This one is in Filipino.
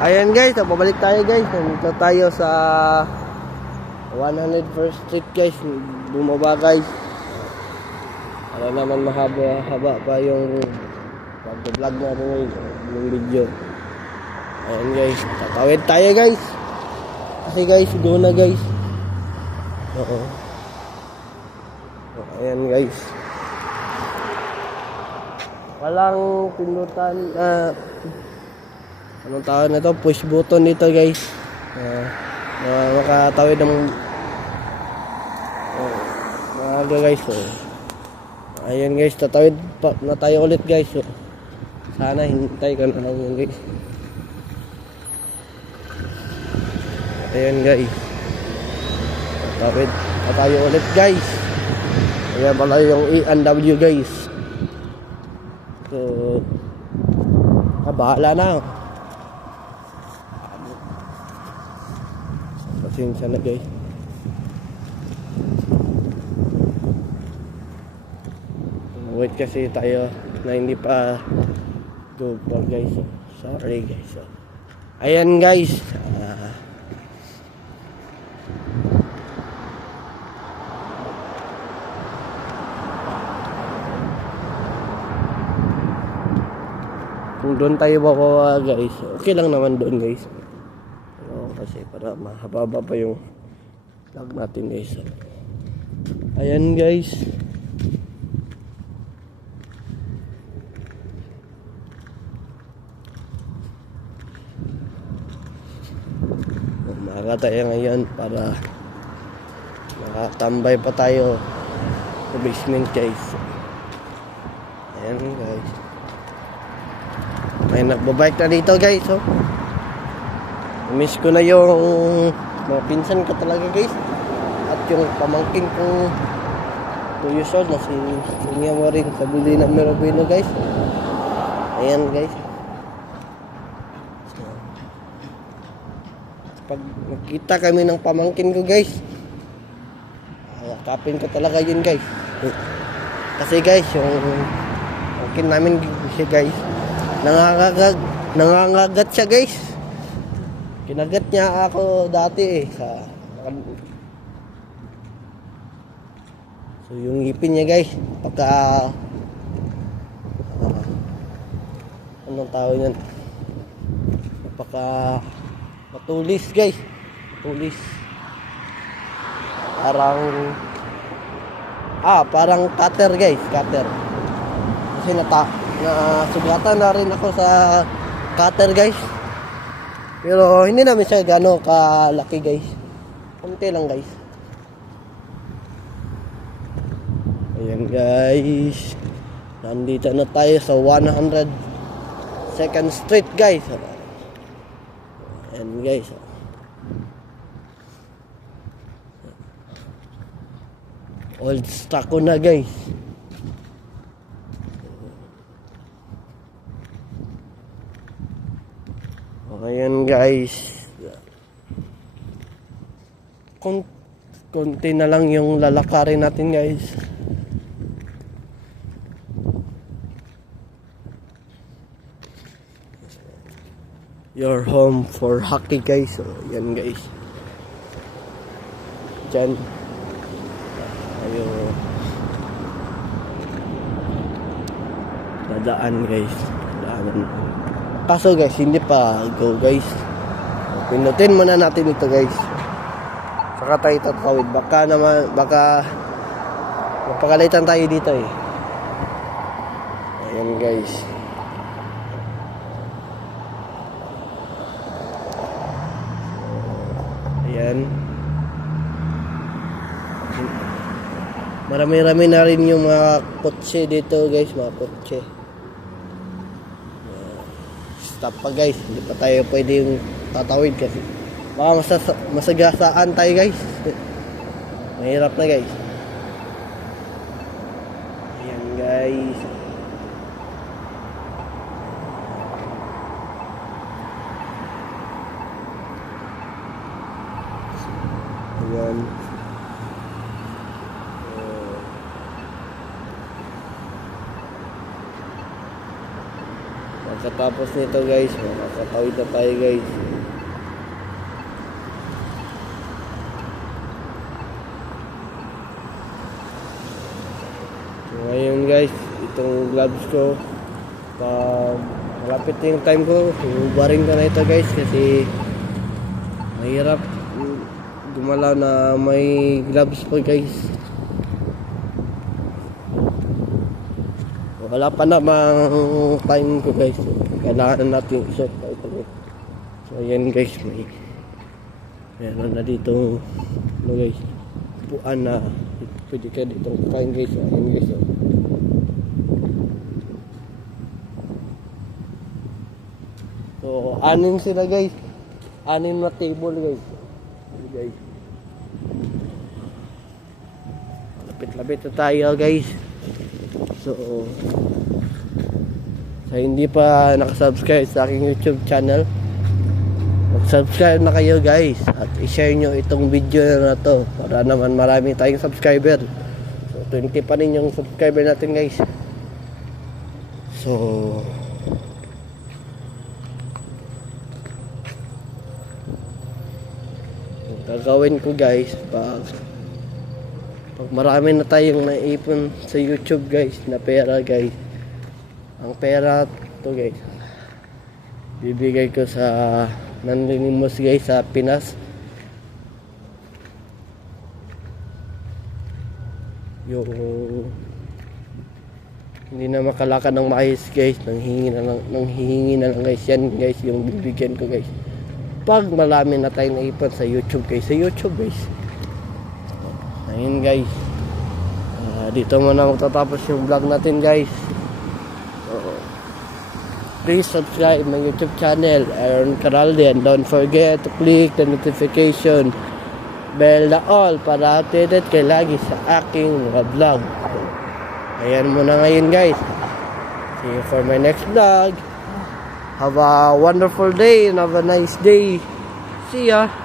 ayan guys, pabalik tayo guys. Nandito tayo sa 101st Street guys. Bumaba guys. Para naman mahaba-haba pa yung pag-vlog natin ngayon, yung video. Ayan guys, tatawid tayo guys. Kasi guys, go na guys. Oo. Ayan guys. Walang pindutan, anong tawag na ito? Push button dito guys. Makatawid ng maaga guys. Ayan guys, tatawid na tayo ulit guys. Sana hintay ka na lang yun guys. Ayan guys, tatawid na tayo ulit guys. Ayan pala yung E&W guys. So, bahala na. Pasensya na guys. Wait kasi tayo na hindi pa go for guys. Sorry guys. Ayan guys. Kung doon tayo bababa guys, okay lang naman doon guys. Kasi para mahaba pa yung vlog natin guys. Ayan guys. Umaga tayo ngayon para makatambay pa tayo sa basement guys. Ayan guys. May nagbabike na dito guys. Miss ko na yung mga pinsan ko talaga guys. At yung pamangkin kong 2 years old na si Nia Marin sa Bulina Mirabino guys. Ayan guys. Pag nakita kami ng pamangkin ko guys, yakapin ko talaga yun guys. Kasi guys, yung pamangkin namin guys, nangangagat siya guys. Kinagat niya ako dati so yung ngipin niya guys, pagka anong tawag yan, pagka matulis guys, tulis, parang cutter guys, cutter. Kasi nasugatan na rin ako sa cutter guys. Pero hindi namin siya gano'ng kalaki guys. Kunti lang guys. Ayan guys. Nandito na tayo sa 102nd Street guys. Ayan guys. Old stock ko na guys. Ayan guys. Konti na lang yung lalakarin natin guys. Your home for hockey guys. So, yan guys. Diyan. Ayo. Dadaan guys. Dadaan. Kaso guys, hindi pa go guys. Pinutin muna natin ito guys. Saka tayo tatawid. Baka mapakalitan tayo dito eh. Ayan guys. Ayan. Marami-rami na rin yung mga kotse dito guys. Mga kotse. Stop pa guys, hindi pa tayo pwedeng tatawid kasi baka masagasaan tayo guys. Mahirap na guys. Ayan guys. Ayan. pagkatapos nito guys, makakatawid na tayo guys. So ngayon guys, itong gloves ko, pag malapit na yung time ko, ubarin ko na ito guys kasi mahirap gumalaw na may gloves po guys. Wala pa namang time ko guys, kailangan natin i-set pa ito guys. So ayan guys, meron na dito guys, puan na pwede ka ditong kain guys. Ayan guys, so anim sila guys, anim na table guys. Guys, lapit-lapit na tayo guys. So sa hindi pa nakasubscribe sa aking YouTube channel, mag-subscribe na kayo guys at i-share nyo itong video na to para naman marami tayong subscriber. So 20 pa rin yung subscriber natin guys. So gagawin ko guys, pag marami na tayong naipon sa YouTube guys na pera guys, ang pera to guys bibigay ko sa nanlilimos guys sa Pinas. Yung hindi na makalakad ng maayos guys, nanghihingi na lang guys, yan guys yung bibigyan ko guys pag marami na tayong naipon sa YouTube guys. Ayun guys, dito muna magtatapos yung vlog natin guys. Please subscribe my YouTube channel, Aaron Caralde, and don't forget to click the notification bell na all para updated kayo lagi sa aking mga vlog. Ayan muna ngayon guys, see you for my next vlog. Have a wonderful day and have a nice day. See ya.